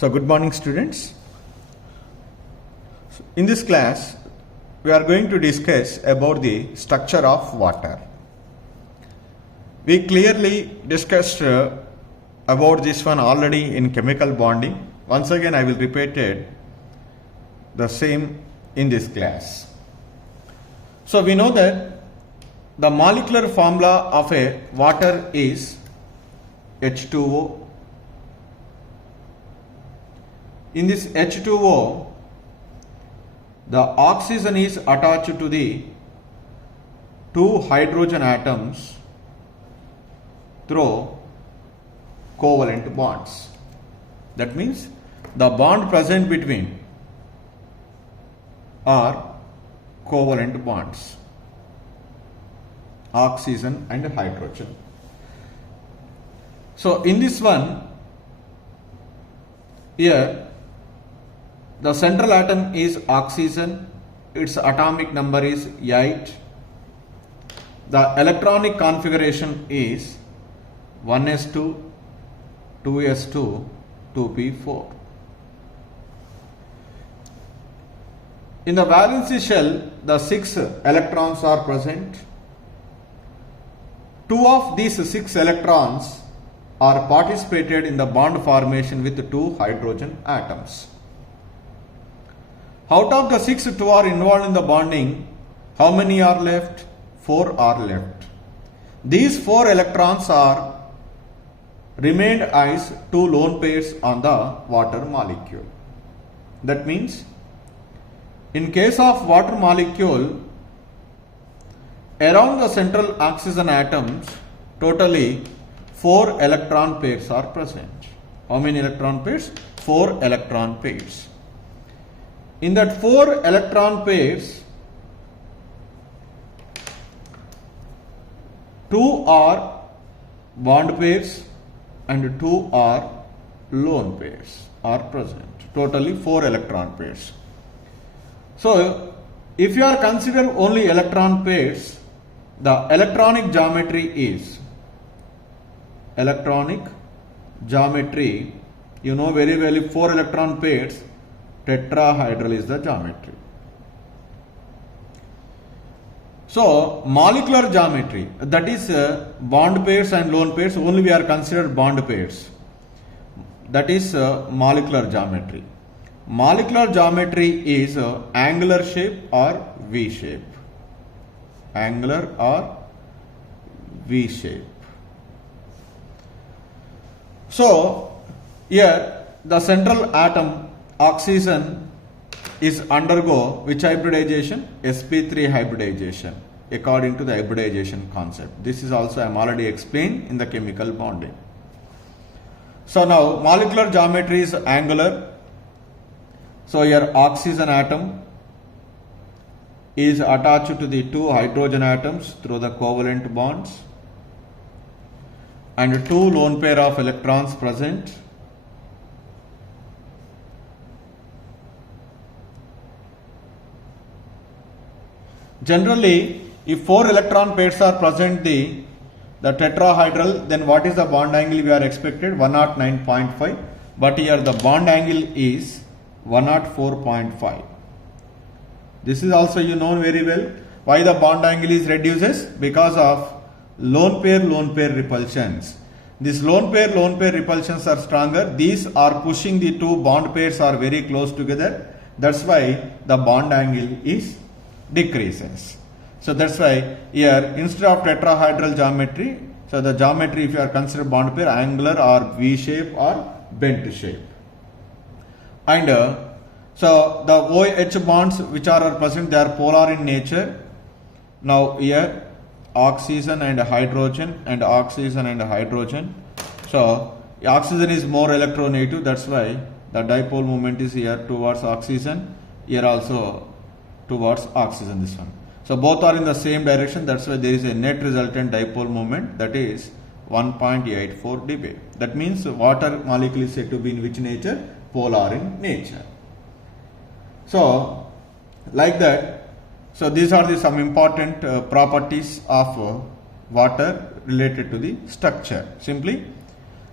So good morning students. In this class we are going to discuss about the structure of water. We clearly discussed about this one already in chemical bonding. Once again I will repeat it the same in this class. So we know that the molecular formula of a water is H2O. In this H2O, the oxygen is attached to the two hydrogen atoms through covalent bonds. That means the bond present between are covalent bonds, oxygen and hydrogen. So in this one, here the central atom is oxygen, its atomic number is 8. The electronic configuration is 1s2, 2s2, 2p4. In the valency shell, the 6 electrons are present. 2 of these 6 electrons are participated in the bond formation with 2 hydrogen atoms. Out of the 6, 2 are involved in the bonding. How many are left? 4 are left. These 4 electrons are remained as 2 lone pairs on the water molecule. That means, in case of water molecule, around the central oxygen atoms, totally 4 electron pairs are present. How many electron pairs? 4 electron pairs. In that 4 electron pairs, 2 are bond pairs and 2 are lone pairs are present. Totally 4 electron pairs. So, if you are considering only electron pairs, the electronic geometry is you know very well, if 4 electron pairs, tetrahedral is the geometry. So, molecular geometry, that is bond pairs and lone pairs, only we are considered bond pairs. That is molecular geometry. Molecular geometry is angular shape or V shape. Angular or V shape. So, here the central atom oxygen is undergo which hybridization? sp3 hybridization according to the hybridization concept. This is also I am already explained in the chemical bonding. So now molecular geometry is angular. So here oxygen atom is attached to the 2 hydrogen atoms through the covalent bonds and 2 lone pair of electrons present. Generally, if 4 electron pairs are present the tetrahedral, then what is the bond angle we are expected? 109.5. But here the bond angle is 104.5. This is also you know very well. Why the bond angle is reduces? Because of lone pair repulsions. These lone pair repulsions are stronger. These are pushing the 2 bond pairs are very close together. That's why the bond angle is decreases. So that's why here instead of tetrahedral geometry, so the geometry if you are considered bond pair, angular or V shape or bent shape. And so the OH bonds which are present, they are polar in nature. Now here oxygen and hydrogen and oxygen and hydrogen. So oxygen is more electronegative, that's why the dipole moment is here towards oxygen, here also towards oxygen, this one. So both are in the same direction, that's why there is a net resultant dipole moment, that is 1.84 dB. That means water molecule is said to be in which nature? Polar in nature. So like that, so these are the some important properties of water related to the structure. Simply,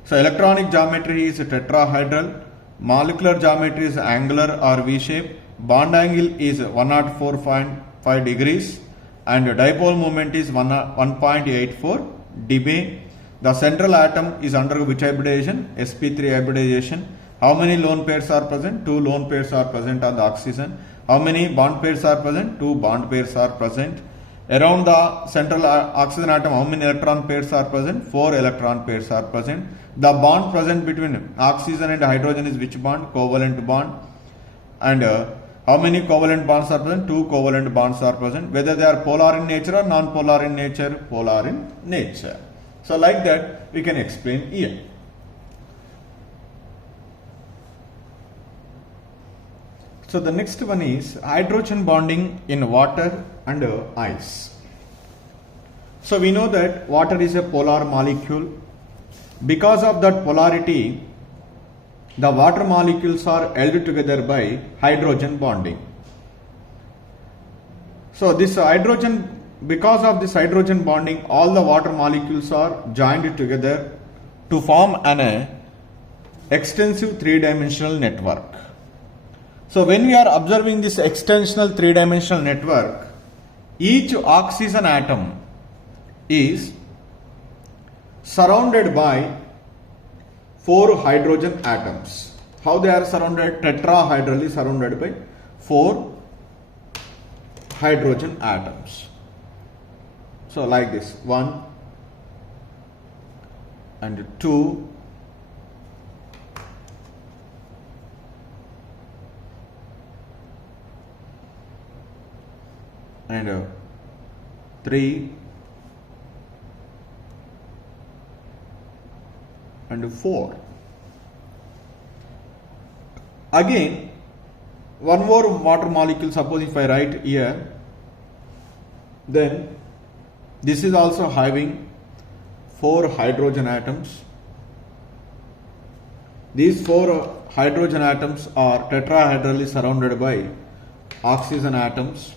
so electronic geometry is tetrahedral, Molecular geometry is angular or V shape. Bond angle is 104.5 degrees and dipole moment is 1.84 dB. The central atom is under which hybridization? sp3 hybridization. How many lone pairs are present? 2 lone pairs are present on the oxygen. How many bond pairs are present? 2 bond pairs are present. Around the central oxygen atom, how many electron pairs are present? 4 electron pairs are present. The bond present between oxygen and hydrogen is which bond? Covalent bond. And how many covalent bonds are present? 2 covalent bonds are present. Whether they are polar in nature or non-polar in nature? Polar in nature. So like that we can explain here. So the next one is hydrogen bonding in water and ice. So we know that water is a polar molecule. Because of that polarity, the water molecules are held together by hydrogen bonding. So this hydrogen, because of this hydrogen bonding, all the water molecules are joined together to form an extensive three-dimensional network. So when we are observing this extensional three-dimensional network, each oxygen atom is surrounded by 4 hydrogen atoms. How they are surrounded? Tetrahedrally surrounded by 4 hydrogen atoms. So like this, 1 and 2 and 3 and 4. Again, one more water molecule, suppose if I write here, then this is also having 4 hydrogen atoms. These 4 hydrogen atoms are tetrahedrally surrounded by oxygen atoms.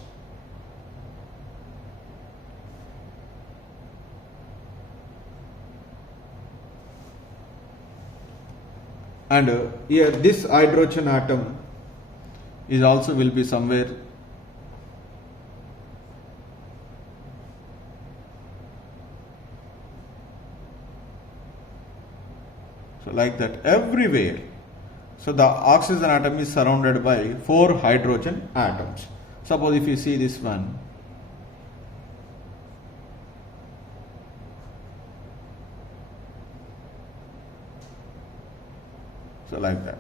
And here this hydrogen atom is also will be somewhere so like that everywhere. So the oxygen atom is surrounded by 4 hydrogen atoms. Suppose if you see this one, so like that.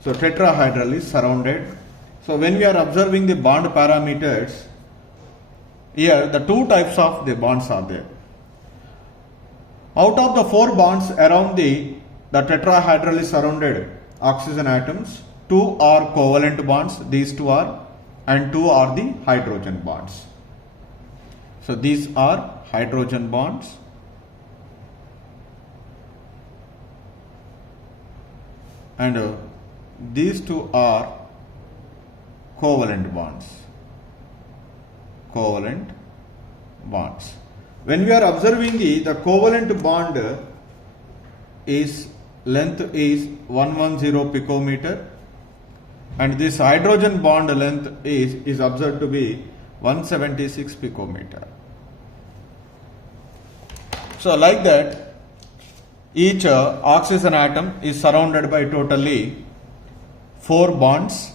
So tetrahedral is surrounded. So when we are observing the bond parameters, here the 2 types of the bonds are there. Out of the 4 bonds around the tetrahedrally surrounded oxygen atoms, 2 are covalent bonds, these 2 are, and 2 are the hydrogen bonds. So these are hydrogen bonds. And these 2 are covalent bonds. Covalent bonds. When we are observing the covalent bond is length is 110 picometer, and this hydrogen bond length is observed to be 176 picometer. So like that, each oxygen atom is surrounded by totally 4 bonds.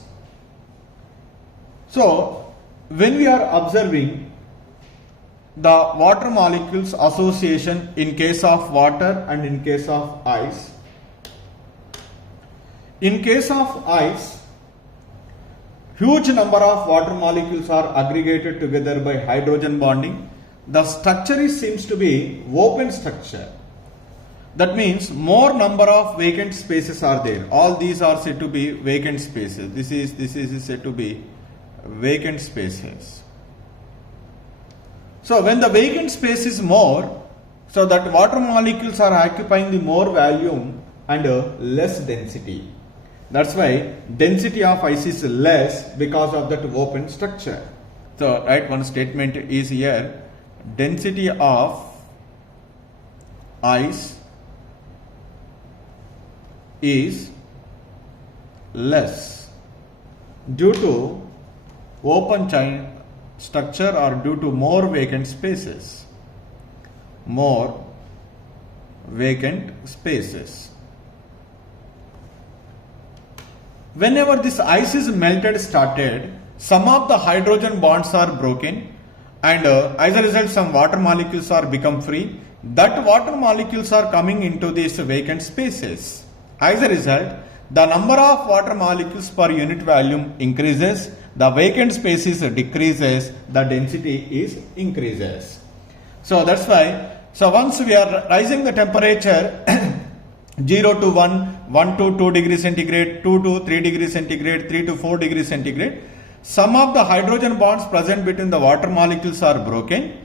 So when we are observing the water molecules association in case of water and in case of ice, in case of ice, huge number of water molecules are aggregated together by hydrogen bonding. The structure seems to be open structure. That means more number of vacant spaces are there. All these are said to be vacant spaces. This is said to be vacant spaces. So when the vacant space is more, so that water molecules are occupying the more volume and less density. That's why density of ice is less because of that open structure. So right, one statement is here, density of ice is less due to open chain structure or due to more vacant spaces. More vacant spaces. Whenever this ice is melted started, some of the hydrogen bonds are broken and as a result some water molecules are become free. That water molecules are coming into these vacant spaces. As a result, the number of water molecules per unit volume increases, the vacant spaces decreases, the density is increases. So that's why, so once we are rising the temperature 0 to 1, 1 to 2 degrees centigrade, 2 to 3 degrees centigrade, 3 to 4 degrees centigrade, some of the hydrogen bonds present between the water molecules are broken.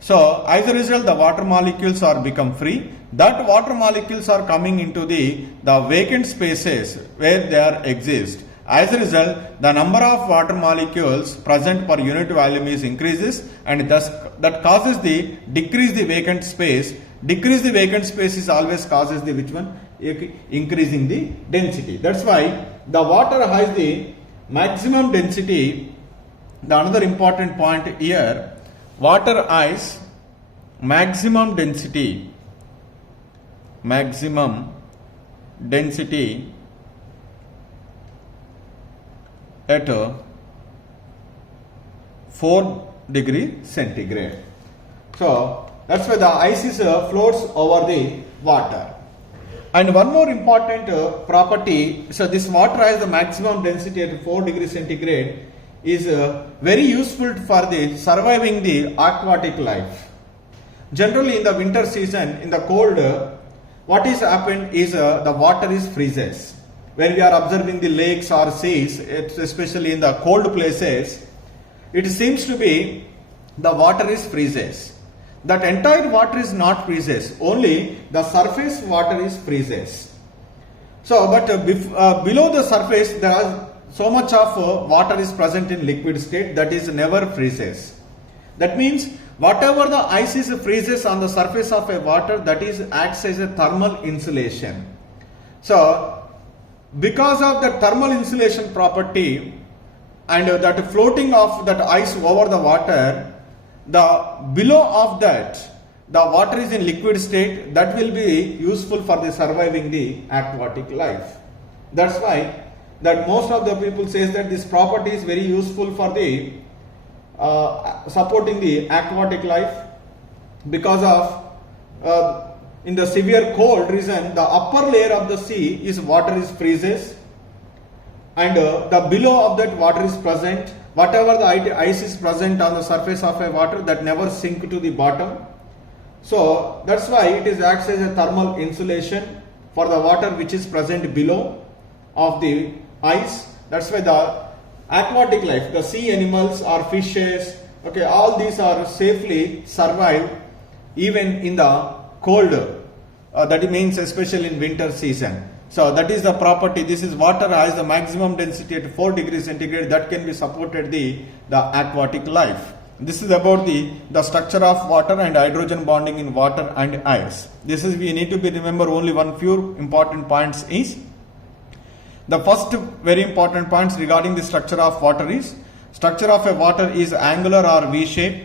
So as a result, the water molecules are become free. That water molecules are coming into the vacant spaces where they are exist. As a result, the number of water molecules present per unit volume is increases, and thus that causes the decrease the vacant space. Decrease the vacant space is always causes the which one? Increasing the density. That's why the water has the maximum density. The another important point here, water has maximum density at 4 degree centigrade. So that's why the ice is floats over the water. And one more important property, so this water has the maximum density at 4 degree centigrade is very useful for the surviving the aquatic life. Generally in the winter season, in the cold, what is happened is the water is freezes. When we are observing the lakes or seas, especially in the cold places, it seems to be the water is freezes. That entire water is not freezes, only the surface water is freezes. So, but below the surface there are so much of water is present in liquid state that is never freezes. That means whatever the ice is freezes on the surface of a water, that is acts as a thermal insulation. So, because of the thermal insulation property and that floating of that ice over the water, the below of that the water is in liquid state, that will be useful for the surviving the aquatic life. That's why that most of the people says that this property is very useful for the supporting the aquatic life, because of in the severe cold reason the upper layer of the sea is water is freezes and the below of that water is present. Whatever the ice is present on the surface of a water, that never sink to the bottom. So that's why it is acts as a thermal insulation for the water which is present below of the ice. That's why the aquatic life, the sea animals or fishes, okay, all these are safely survive even in the cold. That means especially in winter season. So that is the property. This is water has the maximum density at 4 degrees centigrade that can be supported the aquatic life. This is about the structure of water and hydrogen bonding in water and ice. This is we need to be remember only one few important points is. The first very important points regarding the structure of water is, structure of a water is angular or V shape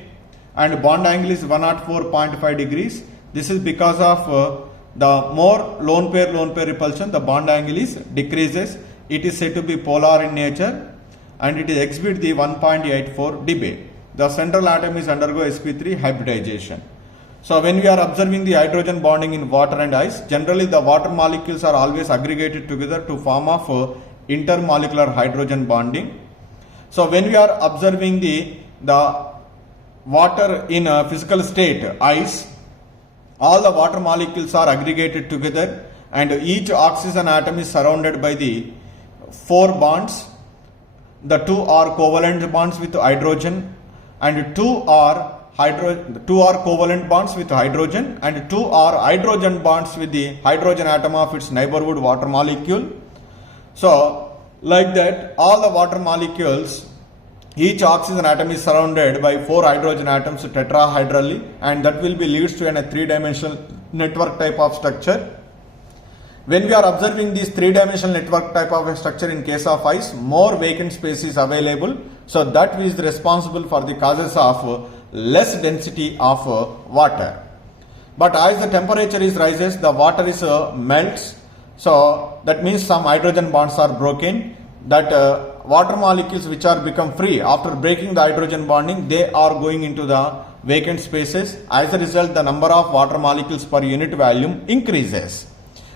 and bond angle is 104.5 degrees. This is because of the more lone pair repulsion, the bond angle is decreases. It is said to be polar in nature and it exhibit the 1.84 dB. The central atom is undergo sp3 hybridization. So when we are observing the hydrogen bonding in water and ice, generally the water molecules are always aggregated together to form of intermolecular hydrogen bonding. So when we are observing the water in a physical state, ice, all the water molecules are aggregated together and each oxygen atom is surrounded by the 4 bonds. The 2 are covalent bonds with hydrogen and 2 are covalent bonds with hydrogen and 2 are hydrogen bonds with the hydrogen atom of its neighborhood water molecule. So like that all the water molecules, each oxygen atom is surrounded by 4 hydrogen atoms tetrahedrally, and that will be leads to a 3-dimensional network type of structure. When we are observing this three-dimensional network type of a structure in case of ice, more vacant space is available. So that is responsible for the causes of less density of water. But as the temperature is rises, the water is melts. So that means some hydrogen bonds are broken. That water molecules which are become free after breaking the hydrogen bonding, they are going into the vacant spaces. As a result, the number of water molecules per unit volume increases.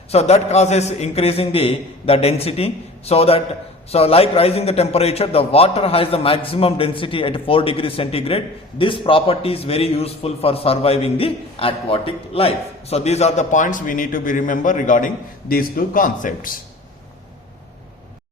So that causes increasing the density. So like rising the temperature, the water has the maximum density at 4 degrees centigrade. This property is very useful for surviving the aquatic life. So these are the points we need to be remember regarding these two concepts.